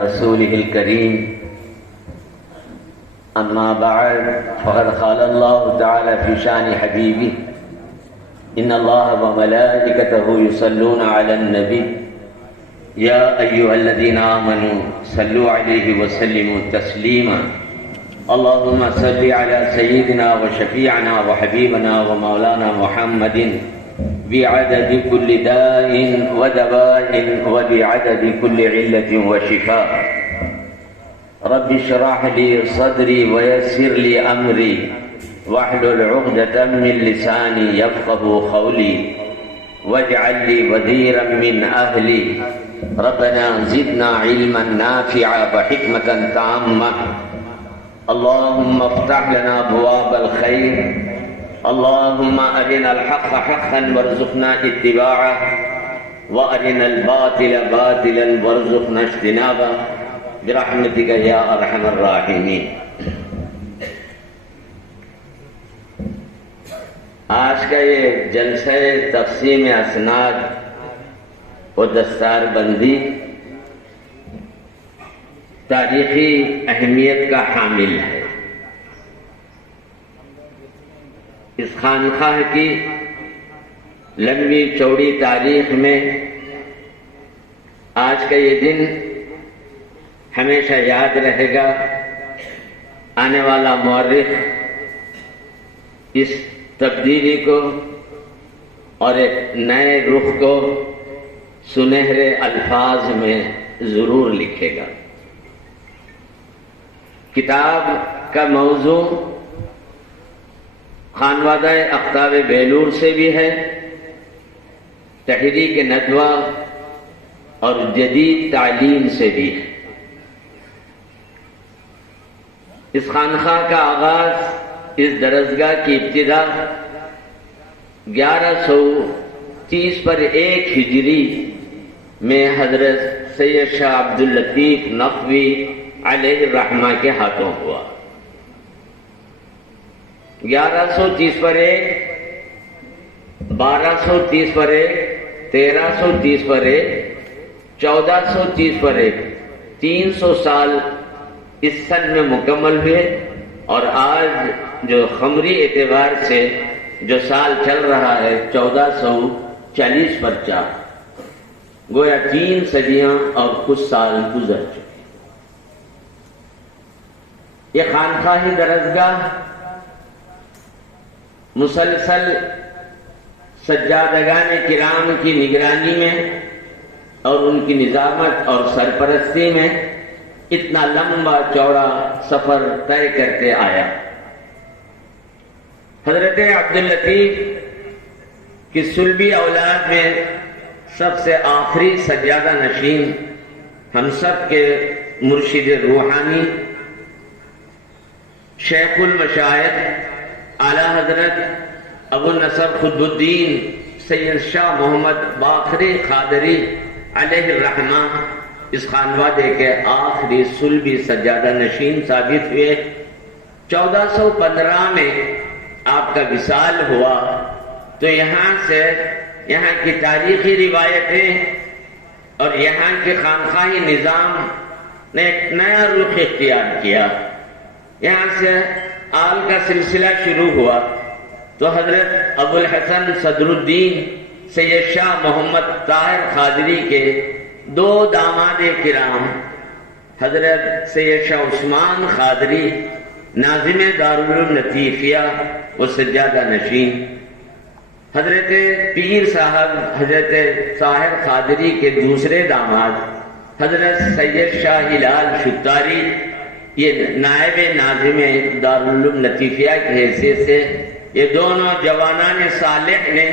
رسوله الكريم أما بعد فقد قال الله تعالى في شأن حبيبه إن الله وملائكته يصلون على النبي يا أيها الذين آمنوا صلوا عليه وسلموا تسليما اللهم صل على سيدنا وشفيعنا وحبيبنا ومولانا محمد بعدد كل داء ودواء وبعدد كل علة وشفاء رب اشرح لي صدري ويسر لي أمري واحلل عقدة من لساني يفقه قولي واجعل لي وزيرا من أهلي ربنا زدنا علما نافعا وحكمة تامة اللهم افتح لنا أبواب الخير اللهم أرنا الحق حقا وارزقنا اتباعه وأرنا الباطل باطلا وارزقنا اجتنابه برحمتك يا أرحم الراحمين۔ آج کا یہ جلسہ تقسیم اسناد و دستار بندی تاریخی اہمیت کا حامل ہے۔ اس خانقاہ کی لمبی چوڑی تاریخ میں آج کا یہ دن ہمیشہ یاد رہے گا۔ آنے والا مورخ اس تبدیلی کو اور ایک نئے رخ کو سنہرے الفاظ میں ضرور لکھے گا۔ کتاب کا موضوع خانوادہ اقطاب بیلور سے بھی ہے، تحریک ندوہ اور جدید تعلیم سے بھی ہے۔ اس خانقاہ کا آغاز، اس درسگاہ کی ابتدا 1130 پر 1 ہجری میں حضرت سید شاہ عبداللطیف نقوی علیہ الرحمہ کے ہاتھوں ہوا۔ 1130 پر 1، 1230 پر 1، 1330 پر 1، 1430 پر 1، 300 سال اس سن میں مکمل ہوئے، اور آج جو قمری اعتبار سے جو سال چل رہا ہے 1440 پر 4، گویا 3 صدیاں اور کچھ سال گزر چکے۔ یہ خانقاہی درسگاہ مسلسل سجادگان کرام کی نگرانی میں اور ان کی نظامت اور سرپرستی میں اتنا لمبا چوڑا سفر طے کرتے آیا۔ حضرت عبداللطیف کی صلبی اولاد میں سب سے آخری سجادہ نشین ہم سب کے مرشد روحانی شیخ المشائخ اعلیٰ حضرت ابو النصر قطب الدین سید شاہ محمد باقری قادری علیہ الرحمہ اس خانوادے کے آخری صلبی سجادہ نشین ثابت ہوئے۔ 1415 میں آپ کا وصال ہوا، تو یہاں سے یہاں کی تاریخی روایتیں اور یہاں کے خانقاہی نظام نے ایک نیا رخ اختیار کیا۔ یہاں سے آل کا سلسلہ شروع ہوا تو حضرت ابو الحسن صدر الدین سید شاہ محمد طاہر قادری کے 2 داماد کرام حضرت سید شاہ عثمان قادری ناظم دارالعلوم لطیفیہ و سجادہ نشین، حضرت پیر صاحب حضرت طاہر قادری کے دوسرے داماد حضرت سید شاہ ہلال شتاری، یہ نائب ناظم دارالعلوم لطیفیہ کی حیثیت سے یہ دونوں جوانان صالح نے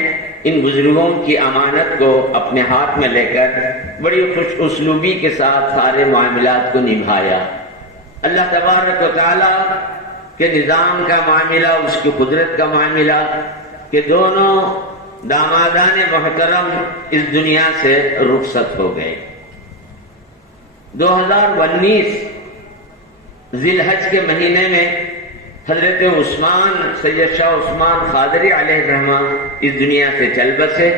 ان بزرگوں کی امانت کو اپنے ہاتھ میں لے کر بڑی خوش اسلوبی کے ساتھ سارے معاملات کو نبھایا۔ اللہ تبارک و تعالیٰ کے نظام کا معاملہ، اس کی قدرت کا معاملہ کہ دونوں دامادان محترم اس دنیا سے رخصت ہو گئے۔ 2019 ذی الحج کے مہینے میں حضرت عثمان سید شاہ عثمان قادری علیہ الرحمہ اس دنیا سے چل بسے۔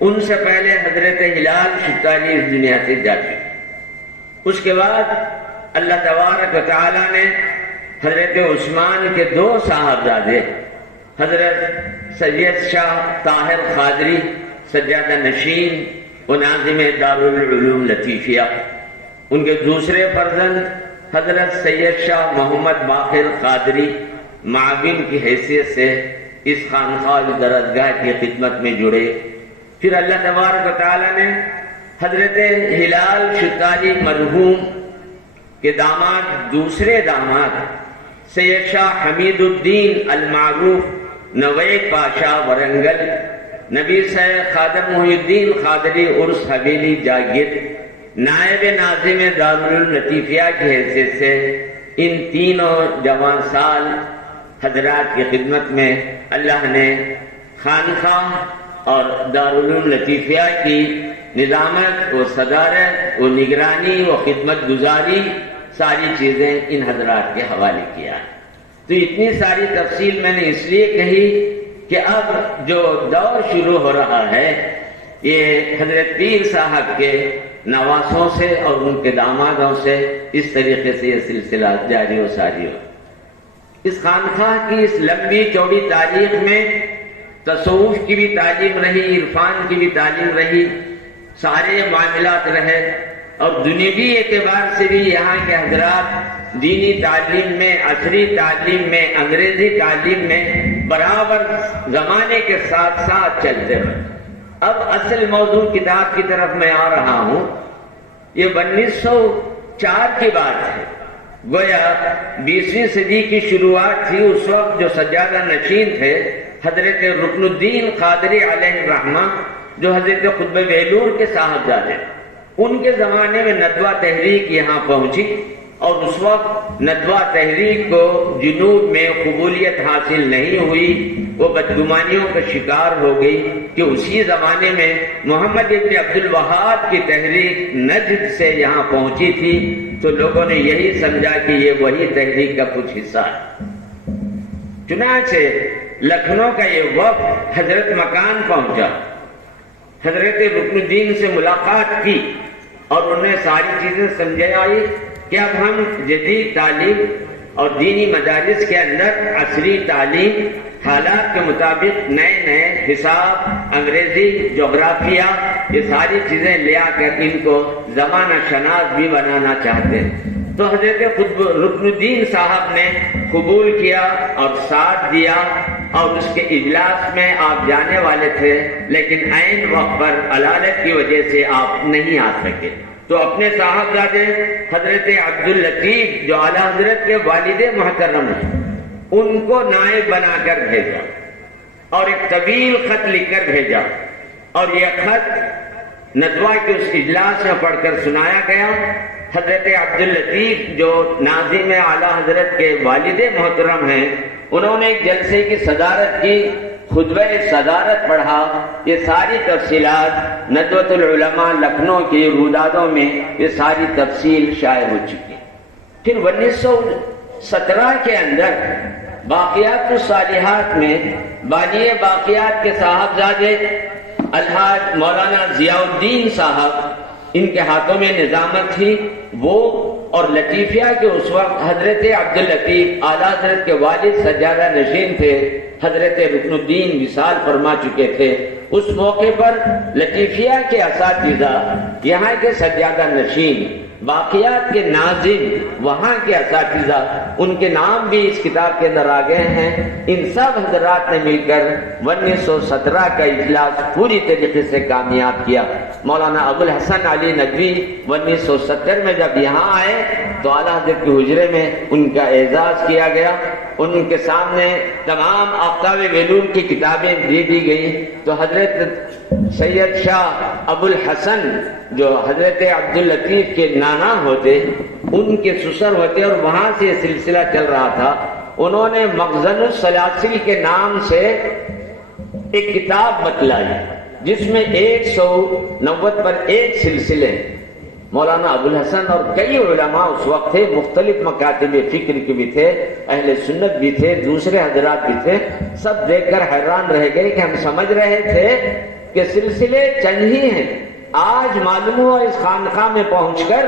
ان سے پہلے حضرت ہلال شتاری اس دنیا سے جا چکے۔ اس کے بعد اللہ تبارک و تعالی نے حضرت عثمان کے 2 صاحبزادے حضرت سید شاہ طاہر قادری سجادہ نشین و ناظم دارالعلوم لطیفیہ، ان کے دوسرے فرزند حضرت سید شاہ محمد باقر قادری معاون کی حیثیت سے اس خانقاہ درسگاہ کی خدمت میں جڑے۔ پھر اللہ تبارک و تعالی نے حضرت ہلال شتاری مرحوم کے داماد، دوسرے داماد سید شاہ حمید الدین المعروف نوید پاشا ورنگل، نبی سید خادم محی الدین قادری عرس حویلی جاگیر، نائب ناظم دارالعلوم لطیفیہ کی حیثیت سے ان تینوں جوان سال حضرات کی خدمت میں اللہ نے خانقاہ اور دارالعلوم لطیفیہ کی نظامت و صدارت و نگرانی و خدمت گزاری ساری چیزیں ان حضرات کے حوالے کیا۔ تو اتنی ساری تفصیل میں نے اس لیے کہی کہ اب جو دور شروع ہو رہا ہے یہ حضرت پیر صاحب کے نواسوں سے اور ان کے دامادوں سے اس طریقے سے یہ سلسلہ جاری و ساری ہو۔ اس خانقاہ کی اس لمبی چوڑی تاریخ میں تصوف کی بھی تعلیم رہی، عرفان کی بھی تعلیم رہی، سارے معاملات رہے، اور دنیوی اعتبار سے بھی یہاں کے حضرات دینی تعلیم میں، عصری تعلیم میں، انگریزی تعلیم میں برابر زمانے کے ساتھ ساتھ چلتے رہے۔ اب اصل موضوع کتاب کی طرف میں آ رہا ہوں۔ یہ 1904 کی بات ہے، گویا 20ویں صدی کی شروعات تھی۔ اس وقت جو سجادہ نشین تھے حضرت رکن الدین قادری علیہ الرحمہ، جو حضرت قطب بیلور کے صاحبزادے، ان کے زمانے میں ندوہ تحریک یہاں پہنچی، اور اس وقت ندوہ تحریک کو جنوب میں قبولیت حاصل نہیں ہوئی، وہ بدگمانیوں کا شکار ہو گئی کہ اسی زمانے میں محمد ابن عبد الوہاب کی تحریک نجد سے یہاں پہنچی تھی، تو لوگوں نے یہی سمجھا کہ یہ وہی تحریک کا کچھ حصہ ہے۔ چنانچہ لکھنؤ کا یہ وفد حضرت مکان پہنچا، حضرت رکن الدین سے ملاقات کی، اور انہیں ساری چیزیں سمجھائی کہ اب ہم جدید تعلیم اور دینی مدارس کے اندر عصری تعلیم، حالات کے مطابق نئے نئے حساب، انگریزی، جغرافیہ، یہ ساری چیزیں لے آ کر ان کو زمانہ شناس بھی بنانا چاہتے ہیں۔ تو حضرت رکن الدین صاحب نے قبول کیا اور ساتھ دیا، اور اس کے اجلاس میں آپ جانے والے تھے، لیکن عین وقت پر علالت کی وجہ سے آپ نہیں آ سکے، تو اپنے صاحبزادے حضرت عبداللطیف جو اعلیٰ حضرت کے والد محترم ہیں ان کو نائب بنا کر بھیجا، اور ایک طویل خط لکھ کر بھیجا، اور یہ خط ندوہ کے اس اجلاس میں پڑھ کر سنایا گیا۔ حضرت عبداللطیف جو ناظم اعلیٰ حضرت کے والد محترم ہیں، انہوں نے ایک جلسے کی صدارت کی، خطبہ صدارت پڑھا۔ یہ ساری تفصیلات ندوۃ العلماء لکھنؤ کی رودادوں میں یہ ساری تفصیل شائع ہو چکی۔ پھر 1917 کے اندر باقیات الصالحات میں بانی باقیات کے صاحبزادے الحاج مولانا ضیاء الدین صاحب، ان کے ہاتھوں میں نظامت تھی، وہ اور لطیفیہ کے اس وقت حضرت عبداللطیف اعلیٰ حضرت کے والد سجادہ نشین تھے، حضرت رکن الدین وصال فرما چکے تھے۔ اس موقع پر لطیفیہ کے اساتذہ، یہاں کے سجادہ نشین، باقیات کے ناظم، وہاں کے اساتذہ، ان کے نام بھی اس کتاب کے اندر آ گئے ہیں۔ ان سب حضرات نے مل کر 1917 کا اجلاس پوری طریقے سے کامیاب کیا۔ مولانا ابوالحسن علی ندوی 1970 میں جب یہاں آئے تو اعلیٰ حضرت کے حجرے میں ان کا اعزاز کیا گیا، ان کے سامنے تمام آفتاب علوم کی کتابیں دے دی گئی۔ تو حضرت سید شاہ ابوالحسن جو حضرت عبداللطیف کے نانا ہوتے، ان کے سسر ہوتے، اور وہاں سے یہ سلسلہ چل رہا تھا، انہوں نے مخزن السلاسل کے نام سے ایک کتاب بتلائی جس میں 190 پر ایک سلسلے مولانا ابوالحسن اور کئی علماء اس وقت تھے، مختلف مکاتب فکر کے بھی تھے، اہل سنت بھی تھے، دوسرے حضرات بھی تھے، سب دیکھ کر حیران رہ گئے کہ ہم سمجھ رہے تھے کہ سلسلے چند ہی ہیں، آج معلوم ہوا اس خانقاہ میں پہنچ کر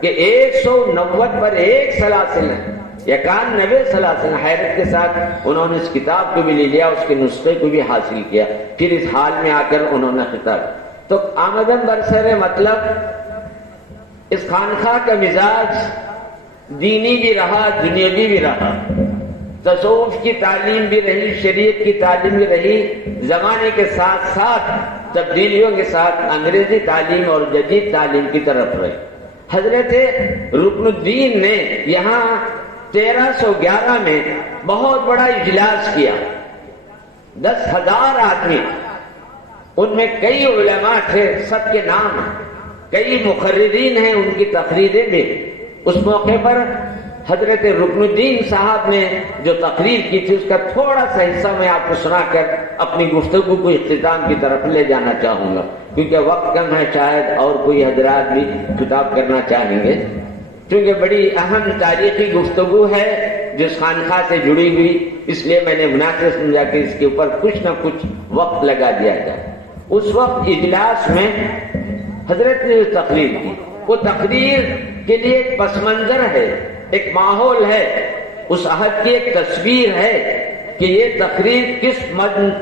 کہ 190 پر ایک سلاسل ہے، 91 سلاسل. حیرت کے ساتھ انہوں نے اس کتاب کو بھی لے لیا، اس کے نسخے کو بھی حاصل کیا. پھر اس حال میں آ کر انہوں نے خطاب. تو آمدن برسر مطلب اس خانقاہ کا مزاج دینی بھی رہا، دنیاوی بھی رہا، تصوف کی تعلیم بھی رہی، شریعت کی تعلیم بھی رہی، زمانے کے ساتھ ساتھ تبدیلیوں کے ساتھ انگریزی تعلیم اور جدید تعلیم کی طرف رہی. حضرت رکن الدین نے یہاں 1311 میں بہت بڑا اجلاس کیا، 10,000 آدمی، ان میں کئی علماء تھے، سب کے نام، کئی مقررین ہیں، ان کی تقریریں بھی. اس موقع پر حضرت رکن الدین صاحب نے جو تقریر کی تھی اس کا تھوڑا سا حصہ میں آپ کو سنا کر اپنی گفتگو کو اختتام کی طرف لے جانا چاہوں گا، کیونکہ وقت کم ہے، شاید اور کوئی حضرات بھی خطاب کرنا چاہیں گے. کیونکہ بڑی اہم تاریخی گفتگو ہے جو اس خانقاہ سے جڑی ہوئی، اس لیے میں نے مناسب سمجھا کہ اس کے اوپر کچھ نہ کچھ وقت لگا دیا جائے. اس وقت اجلاس میں حضرت نے جو تقریر کی، وہ تقریر کے لیے ایک پس منظر ہے، ایک ماحول ہے، اس عہد کی ایک تصویر ہے کہ یہ تقریر کس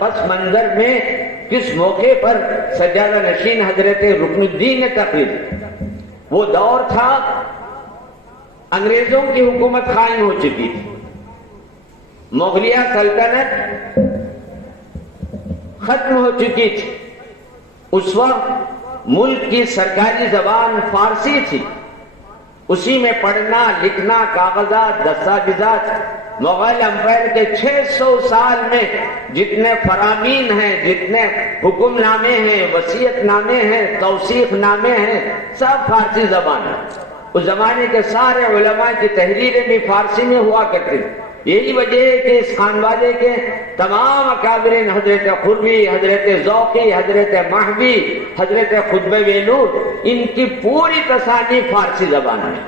پس منظر میں، کس موقع پر سجادہ نشین حضرت رکن الدین نے تقریر. وہ دور تھا انگریزوں کی حکومت قائم ہو چکی تھی، مغلیہ سلطنت ختم ہو چکی تھی. اس وقت ملک کی سرکاری زبان فارسی تھی، اسی میں پڑھنا لکھنا، کاغذات، دستاویزات. مغل امپائر کے 600 سال میں جتنے فرامین ہیں، جتنے حکم نامے ہیں، وصیت نامے ہیں، توثیق نامے ہیں، سب فارسی زبان ہے. اس زمانے کے سارے علماء کی تحریریں بھی فارسی میں ہوا کرتی. یہی وجہ ہے کہ اس خانوادے کے تمام اکابرین، حضرت قربی، حضرت ذوقی، حضرت مہدی، حضرت خطبہ ویلور، ان کی پوری تصانیف فارسی زبان ہے.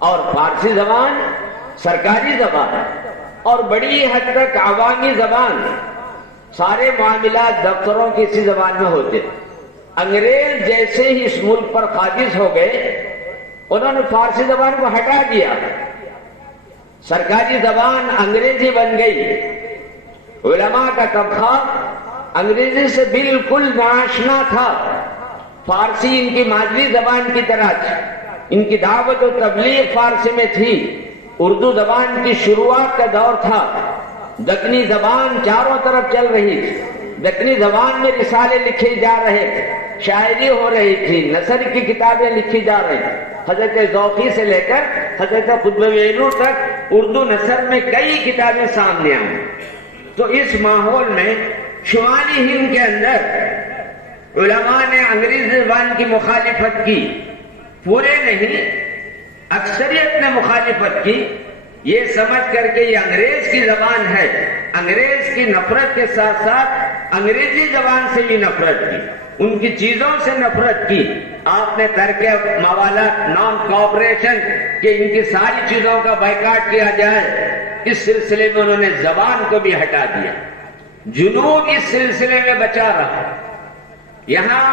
اور فارسی زبان سرکاری زبان اور بڑی حد تک عوامی زبان. سارے معاملات دفتروں کی اسی زبان میں ہوتے. انگریز جیسے ہی اس ملک پر قابض ہو گئے، انہوں نے فارسی زبان کو ہٹا دیا، سرکاری زبان انگریزی بن گئی. علماء کا طبقہ انگریزی سے بالکل ناآشنا تھا، فارسی ان کی مادری زبان کی طرح تھی، ان کی دعوت و تبلیغ فارسی میں تھی. اردو زبان کی شروعات کا دور تھا، دکنی زبان چاروں طرف چل رہی تھی، دکنی زبان میں رسالے لکھے جا رہے تھے، شاعری ہو رہی تھی، نثر کی کتابیں لکھی جا رہی تھی. حضرت ذوقی سے لے کر حضرت خطبہ ویلور تک اردو نثر میں کئی کتابیں سامنے آئیں. تو اس ماحول میں شمالی ہند کے اندر علماء نے انگریزی زبان کی مخالفت کی. پورے نہیں، اکثریت نے مخالفت کی، یہ سمجھ کر کے یہ انگریز کی زبان ہے. انگریز کی نفرت کے ساتھ ساتھ انگریزی زبان سے بھی نفرت کی، ان کی چیزوں سے نفرت کی. آپ نے ترک موالات، نان کوآپریشن، کہ ان کی ساری چیزوں کا بائیکاٹ کیا جائے، اس سلسلے میں انہوں نے زبان کو بھی ہٹا دیا. جنوب اس سلسلے میں بچا رہا. یہاں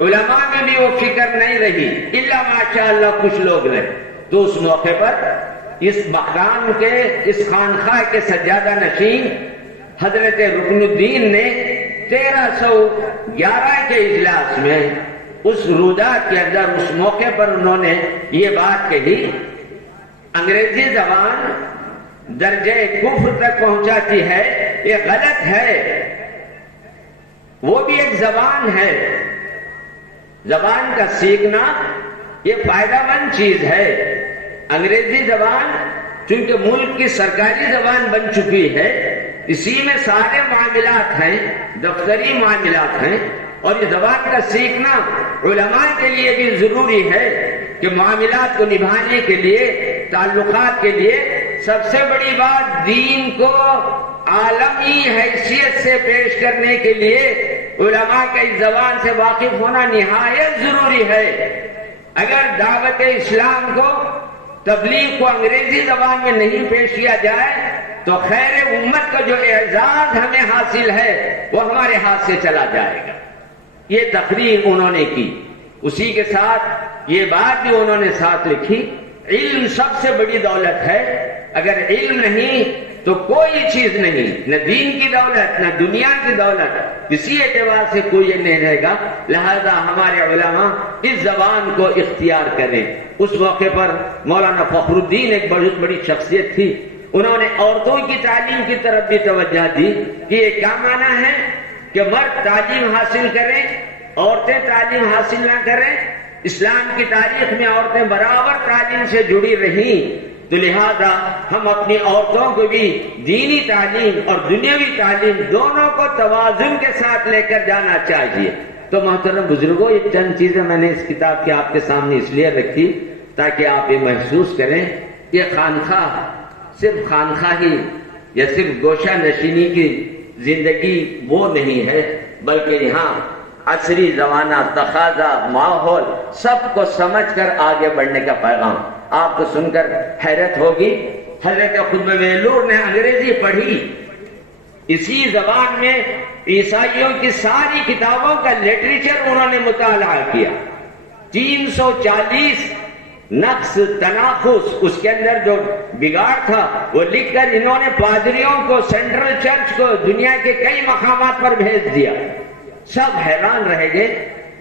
علماء میں بھی وہ فکر نہیں رہی، الا ماشاءاللہ کچھ لوگ رہے. تو اس موقع پر اس مقام کے، اس خانقاہ کے سجادہ نشین حضرت رکن الدین نے 1311 کے اجلاس میں، اس رودات کے اندر، اس موقع پر انہوں نے یہ بات کہی، انگریزی زبان درجہ کفر تک پہنچاتی ہے، یہ غلط ہے. وہ بھی ایک زبان ہے، زبان کا سیکھنا یہ فائدہ مند چیز ہے. انگریزی زبان چونکہ ملک کی سرکاری زبان بن چکی ہے، اسی میں سارے معاملات ہیں، دفتری معاملات ہیں، اور یہ زبان کا سیکھنا علماء کے لیے بھی ضروری ہے کہ معاملات کو نبھانے کے لیے، تعلقات کے لیے سب سے بڑی بات دین کو عالمی حیثیت سے پیش کرنے کے لیے علماء کا اس زبان سے واقف ہونا نہایت ضروری ہے. اگر دعوت اسلام کو، تبلیغ کو انگریزی زبان میں نہیں پیش کیا جائے تو خیر امت کا جو اعزاز ہمیں حاصل ہے وہ ہمارے ہاتھ سے چلا جائے گا. یہ تقریر انہوں نے کی. اسی کے ساتھ یہ بات بھی انہوں نے ساتھ لکھی، علم سب سے بڑی دولت ہے، اگر علم نہیں تو کوئی چیز نہیں، نہ دین کی دولت نہ دنیا کی دولت، کسی اعتبار سے کوئی نہیں رہے گا۔ لہذا ہمارے علماء اس زبان کو اختیار کریں۔ اس موقع پر مولانا فخر الدین ایک بہت بڑی شخصیت تھی، انہوں نے عورتوں کی تعلیم کی طرف بھی توجہ دی کہ یہ کیا معنی ہے کہ مرد تعلیم حاصل کریں، عورتیں تعلیم حاصل نہ کریں۔ اسلام کی تاریخ میں عورتیں برابر تعلیم سے جڑی رہیں، تو لہذا ہم اپنی عورتوں کو بھی دینی تعلیم اور دنیاوی تعلیم دونوں کو توازن کے ساتھ لے کر جانا چاہیے۔ تو محترم بزرگوں، یہ چند چیزیں میں نے اس کتاب کے آپ کے سامنے اس لیے رکھی تاکہ آپ یہ محسوس کریں کہ خانخواہ صرف خانخواہی یا صرف گوشہ نشینی کی زندگی وہ نہیں ہے، بلکہ یہاں عصری زمانہ، تقاضا، ماحول سب کو سمجھ کر آگے بڑھنے کا پیغام۔ آپ کو سن کر حیرت ہوگی، حضرت خطب ویلور نے انگریزی پڑھی، اسی زبان میں عیسائیوں کی ساری کتابوں کا لٹریچر انہوں نے مطالعہ کیا، 340 نقص تناقض اس کے اندر جو بگاڑ تھا وہ لکھ کر انہوں نے پادریوں کو، سینٹرل چرچ کو، دنیا کے کئی مقامات پر بھیج دیا۔ سب حیران رہ گئے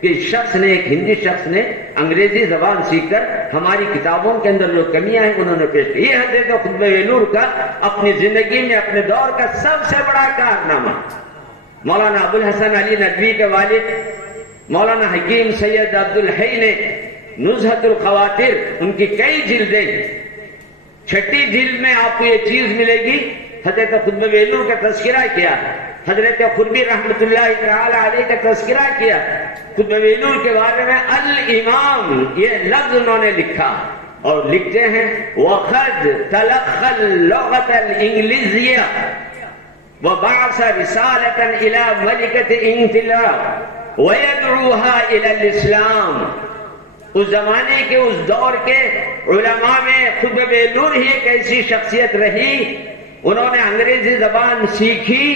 کہ ایک ہندی شخص نے انگریزی زبان سیکھ کر ہماری کتابوں کے اندر جو کمیاں ہیں انہوں نے پیش کی۔ یہ حضرت خطب ویلور کا اپنی زندگی میں اپنے دور کا سب سے بڑا کارنامہ۔ مولانا ابوالحسن علی ندوی کے والد مولانا حکیم سید عبدالحی نے نزہت الخواطر، ان کی کئی جلدیں، 6ٹھی جلد میں آپ کو یہ چیز ملے گی، حضرت خطب ویلور کا تذکرہ کیا، حضرت خربی رحمت اللہ تعالی علیہ کا تذکرہ کیا۔ خطب ویلور کے بارے میں الامام یہ لفظ انہوں نے لکھا اور لکھتے ہیں وَقَدْ تَلَقَّى اللُّغَةَ الْإِنْگْلِزِيَّةَ وَبَعَثَ رِسَالَةً إِلَى مَلِكَةِ إِنْگْلَتَرا وَيَدْعُوهَا إِلَى الْإِسْلَامِ۔ اس زمانے کے، اس دور کے علماء میں خطب ویلور ہی ایک ایسی شخصیت رہی، انہوں نے انگریزی زبان سیکھی،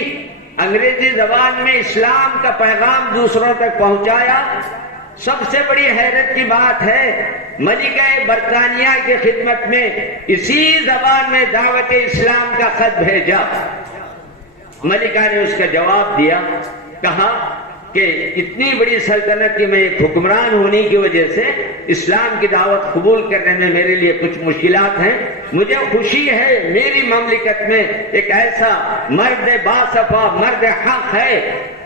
انگریزی زبان میں اسلام کا پیغام دوسروں تک پہنچایا۔ سب سے بڑی حیرت کی بات ہے، ملکہ برطانیہ کی خدمت میں اسی زبان میں دعوت اسلام کا خط بھیجا۔ ملکہ نے اس کا جواب دیا، کہا کہ اتنی بڑی سلطنت کی میں ایک حکمران ہونے کی وجہ سے اسلام کی دعوت قبول کرنے میں میرے لیے کچھ مشکلات ہیں، مجھے خوشی ہے میری مملکت میں ایک ایسا مرد باصفا، مرد حق ہے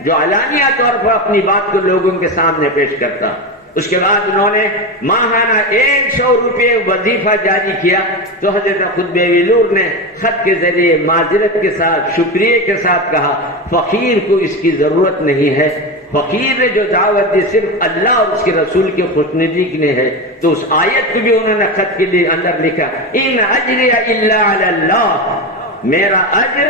جو علانیہ طور پر اپنی بات کو لوگوں کے سامنے پیش کرتا۔ اس کے بعد انہوں نے ماہانہ 100 روپے وظیفہ جاری کیا، تو حضرت خطب ویلور نے خط کے ذریعے معذرت کے ساتھ، شکریہ کے ساتھ کہا فقیر کو اس کی ضرورت نہیں ہے، فقیر نے جو دعوت دی صرف اللہ اور اس کے رسول کی خوشنودی کے لیے ہے۔ تو اس آیت کو بھی انہوں نے خط کے لیے اندر لکھا، ان اجری الا علی اللہ، میرا اجر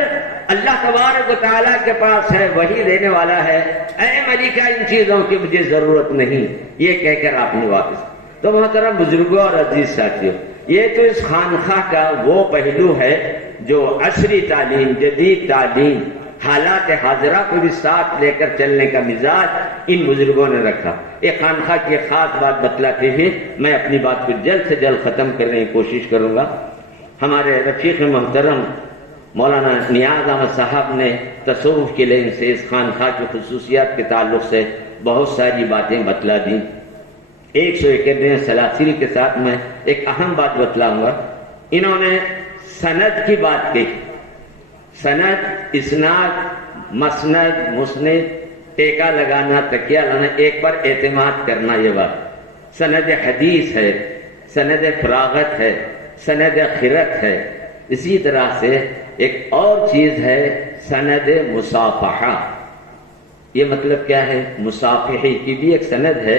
اللہ تبارک و تعالیٰ کے پاس ہے، وہی دینے والا ہے، اے ملکہ ان چیزوں کی مجھے ضرورت نہیں، یہ کہہ کر آپ نے واپس۔ تو محترم بزرگوں اور عزیز ساتھیوں، یہ تو اس خانخواہ کا وہ پہلو ہے جو عصری تعلیم، جدید تعلیم، حالات حاضرہ کو بھی ساتھ لے کر چلنے کا مزاج ان بزرگوں نے رکھا۔ ایک خانخواہ کی خاص بات بتلاتے ہوئے میں اپنی بات کو جلد سے جلد ختم کرنے کی کوشش کروں گا۔ ہمارے رفیق محترم مولانا نیاز احمد صاحب نے تصوف کے لین سے اس خانخواہ کی خصوصیات کے تعلق سے بہت ساری باتیں بتلا دیں۔ 151 سلاسل کے ساتھ میں ایک اہم بات بتلاؤں گا۔ انہوں نے سند کی بات کہی، سند، اسناد، مسند، مسند، ٹیکا لگانا، تکیہ لانا، ایک پر اعتماد کرنا، یہ بات سند حدیث ہے، سند فراغت ہے، سند خرت ہے۔ اسی طرح سے ایک اور چیز ہے سند مصافحہ۔ یہ مطلب کیا ہے؟ مصافحے کی بھی ایک سند ہے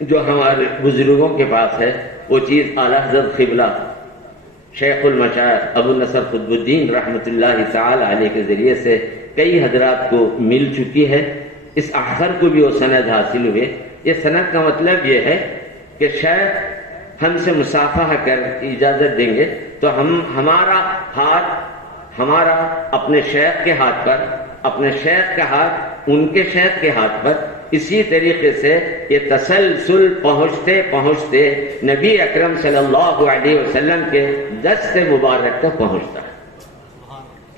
جو ہمارے بزرگوں کے پاس ہے۔ وہ چیز اعلیٰ حضرت قبلہ شیخ المشائخ ابو نصر قطب الدین رحمت اللہ تعالی علیہ کے ذریعے سے کئی حضرات کو مل چکی ہے۔ اس آخر کو بھی وہ سند حاصل ہوئے۔ یہ سند کا مطلب یہ ہے کہ شیخ ہم سے مصافحہ کر اجازت دیں گے تو ہمارا ہاتھ اپنے شیخ کے ہاتھ پر، اپنے شیخ کا ہاتھ ان کے شیخ کے ہاتھ پر، اسی طریقے سے یہ تسلسل پہنچتے پہنچتے نبی اکرم صلی اللہ علیہ وسلم کے دست مبارک تک پہنچتا ہے۔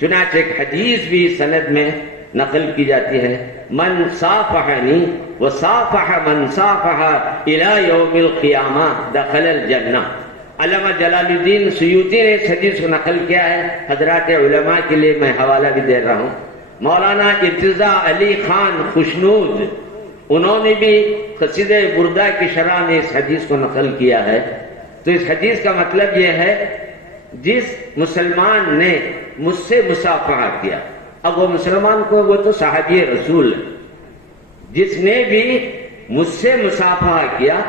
چنانچہ ایک حدیث بھی سند میں نقل کی جاتی ہے، من صافحنی وصافح من صافح الی یوم القیامہ دخل الجنہ۔ علامہ جلال الدین سیوطی نے اس حدیث کو نقل کیا ہے، حضرات علماء کے لیے میں حوالہ بھی دے رہا ہوں۔ مولانا ارتضیٰ علی خان خوشنود انہوں نے بھی قصیدہ بردہ کی شرح میں اس حدیث کو نقل کیا ہے۔ تو اس حدیث کا مطلب یہ ہے، جس مسلمان نے مجھ سے مصافحہ کیا، اب وہ مسلمان کو وہ تو صحابی رسول ہے، جس نے بھی مجھ سے مصافحہ کیا،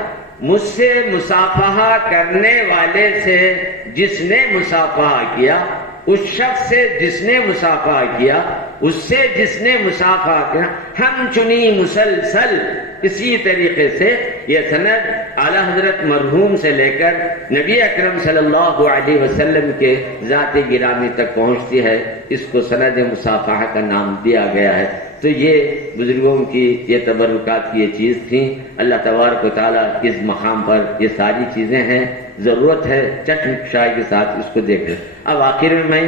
مجھ سے مصافحہ کرنے والے سے جس نے مصافحہ کیا، اس شخص سے جس نے مصافحہ کیا، اس سے جس نے مصافحہ کیا، ہم چنی مسلسل۔ اسی طریقے سے یہ سند اعلیٰ حضرت مرحوم سے لے کر نبی اکرم صلی اللہ علیہ وسلم کے ذات گرامی تک پہنچتی ہے، اس کو سند مصافحہ کا نام دیا گیا ہے۔ تو یہ بزرگوں کی یہ تبرکات کی یہ چیز تھی۔ اللہ تبارک و تعالیٰ اس مقام پر یہ ساری چیزیں ہیں، ضرورت ہے چشم کشائی کے ساتھ اس کو دیکھیں۔ اب آخر میں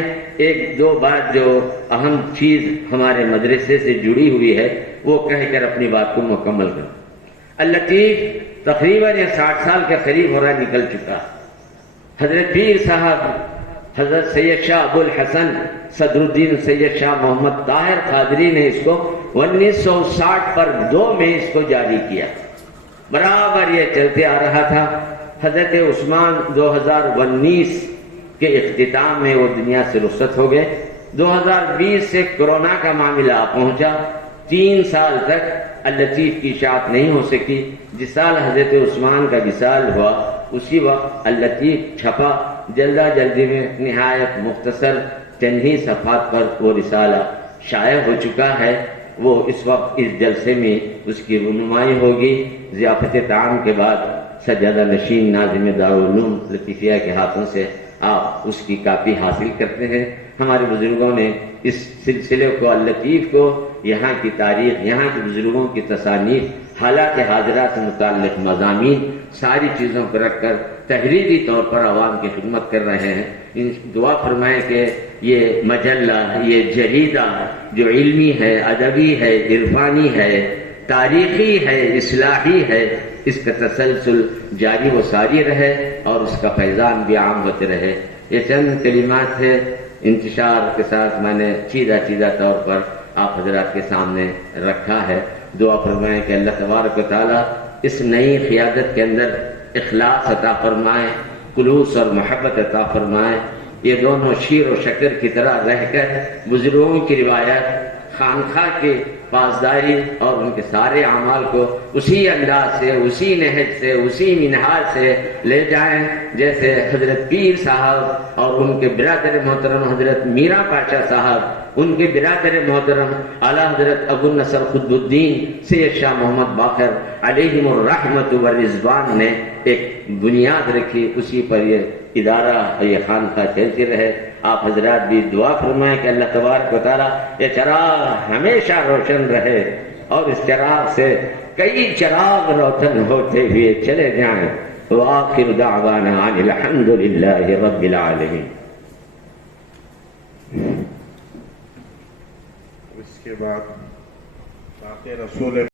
ایک دو بات جو اہم چیز ہمارے مدرسے سے جڑی ہوئی ہے وہ کہہ کر اپنی بات کو مکمل کروں۔ اللطیف تقریباً 60 سال کے قریب ہو رہا نکل چکا۔ حضرت پیر صاحب حضرت سید شاہ ابو الحسن صدر الدین سید شاہ محمد طاہر قادری نے اس کو 1960 پر 2 میں اس کو جاری کیا، برابر یہ چلتے آ رہا تھا۔ حضرت عثمان 2019 کے اختتام میں وہ دنیا سے رخصت ہو گئے۔ 2020 سے کرونا کا معاملہ پہنچا، 3 سال تک اللطیف کی اشاعت نہیں ہو سکی۔ جس سال حضرت عثمان کا وصال ہوا اسی وقت اللطیف چھپا، جلدہ جلدی میں نہایت مختصر چند ہی صفحات پر وہ رسالہ شائع ہو چکا ہے۔ وہ اس وقت اس جلسے میں اس کی رونمائی ہوگی۔ ضیافت طعام کے بعد سجادہ نشین ناظم دارالعلوم لطیفیہ کے ہاتھوں سے آپ اس کی کاپی حاصل کرتے ہیں۔ ہمارے بزرگوں نے اس سلسلے کو اللطیف کو یہاں کی تاریخ، یہاں کے بزرگوں کی تصانیف، حالات حاضرہ سے متعلق مضامین، ساری چیزوں کو رکھ کر تحریری طور پر عوام کی خدمت کر رہے ہیں۔ دعا فرمائیں کہ یہ مجلہ، یہ جریدہ جو علمی ہے، ادبی ہے، عرفانی ہے، تاریخی ہے، اصلاحی ہے، اس کا تسلسل جاری و ساری رہے اور اس کا فیضان بھی عام ہوتے رہے۔ یہ چند کلمات ہے، انتشار کے ساتھ میں نے چیدہ طور پر آپ حضرات کے سامنے رکھا ہے۔ دعا فرمائیں کہ اللہ تبارک و تعالیٰ اس نئی قیادت کے اندر اخلاص عطا فرمائے، خلوص اور محبت عطا فرمائے۔ یہ دونوں شیر و شکر کی طرح رہ کر بزرگوں کی روایت، خانقاہ کی پاسداری اور ان کے سارے اعمال کو اسی انداز سے، اسی نہج سے، اسی منہاج سے لے جائیں جیسے حضرت پیر صاحب اور ان کے برادر محترم حضرت میرا پاشا صاحب، ان کے برادر محترم اعلیٰ حضرت ابو النصر قطب الدین سید شاہ محمد باقر علیہم الرحمت والرضوان نے ایک بنیاد رکھی، اسی پر یہ ادارہ اور یہ خانقاہ چلتی رہے۔ آپ حضرات بھی دعا فرمائیں کہ اللہ تبارک و تعالیٰ یہ چراغ ہمیشہ روشن رہے اور اس چراغ سے کئی چراغ روشن ہوتے ہوئے چلے جائیں۔ وآخر دعوانا ان الحمد للہ رب العالمین۔ اس کے بعد باقی رسول